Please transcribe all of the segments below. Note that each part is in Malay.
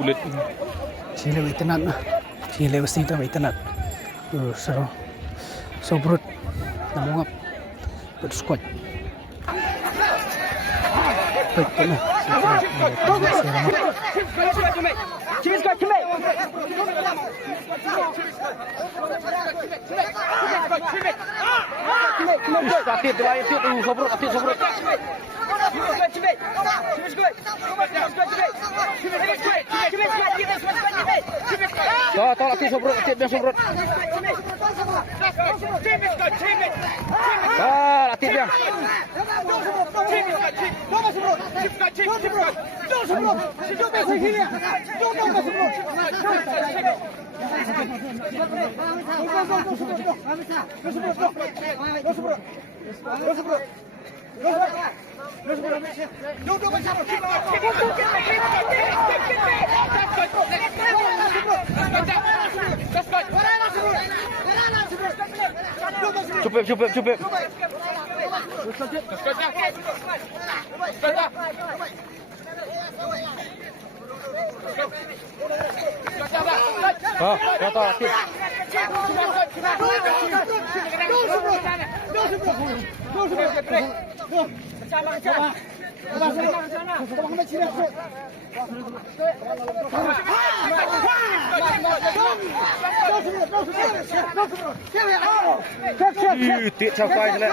Kulit. Sila may tanan. Sila wasita may tanan. Sobrot. Namungap. Good squad. Baik pala. Atit, sobrot. Tolak atit sobrot, biar sobrot. Atit biar. Cukup. Tiết chào quay lại.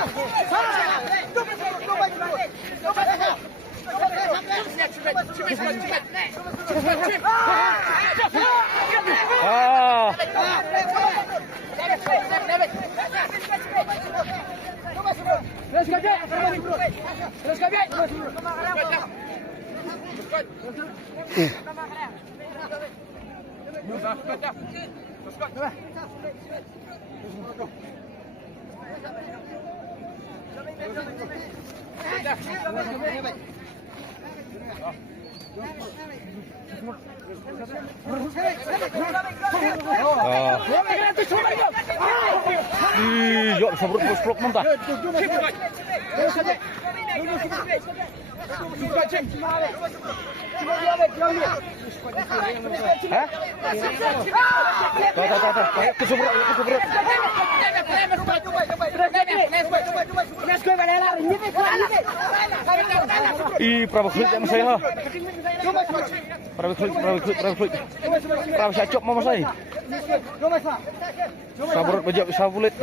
Yuk, sobrot mentah. Berapa klik sama saya? Berapa klik? Berapa saya cop mama saya? Sabrot bajak sabulit.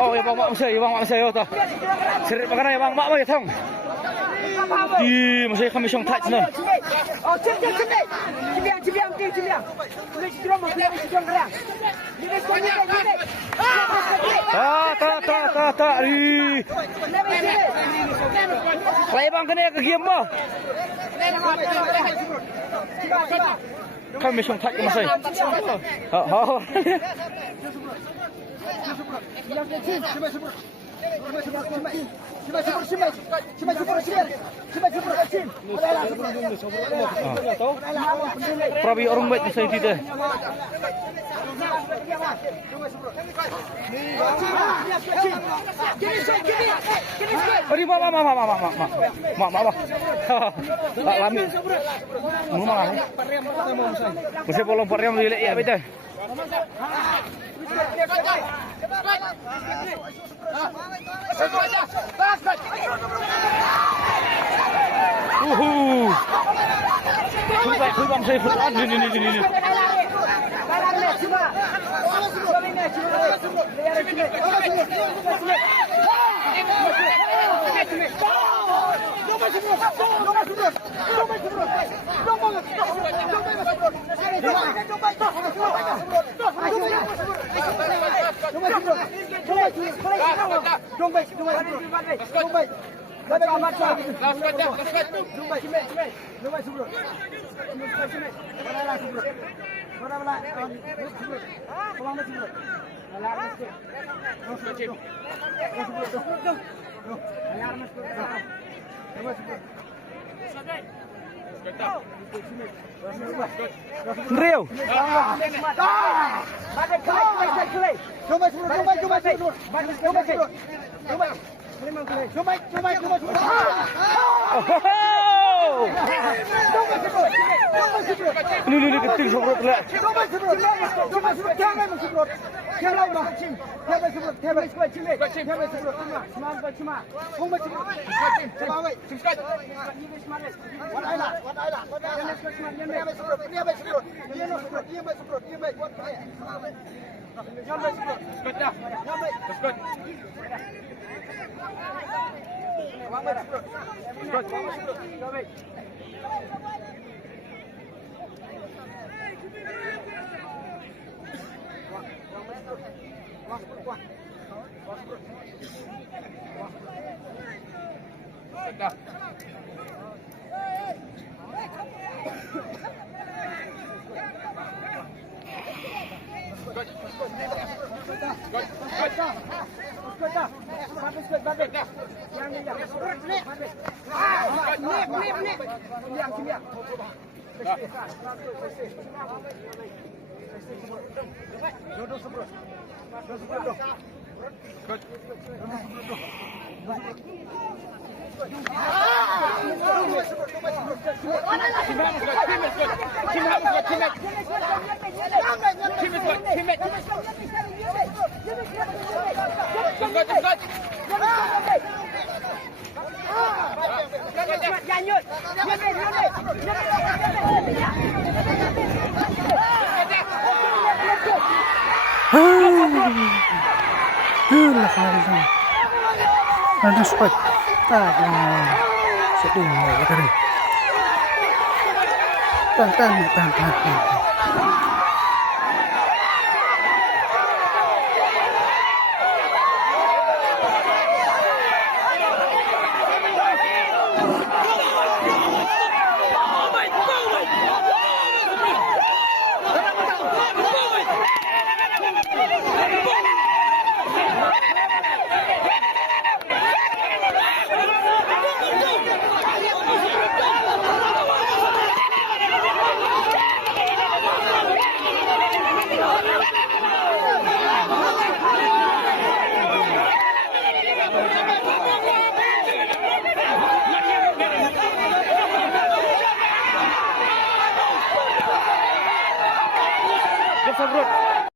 Oh ya bang mak saya tuh. Seret makanan ya bang mak ya thong. Di masih kami song touch nih. Oh cip. Tak. Play bang kena ke game mah. Kami song touch masih. Oh. Prabi orang baik saya tidak. Ori mama. Tak lami. Mama. Mesti bolong parem dile ya betul. Khui bang saya ini. Rio. Ini ketik semprot lah. Lah kalau ada spot tak sedih ya kan. Tan.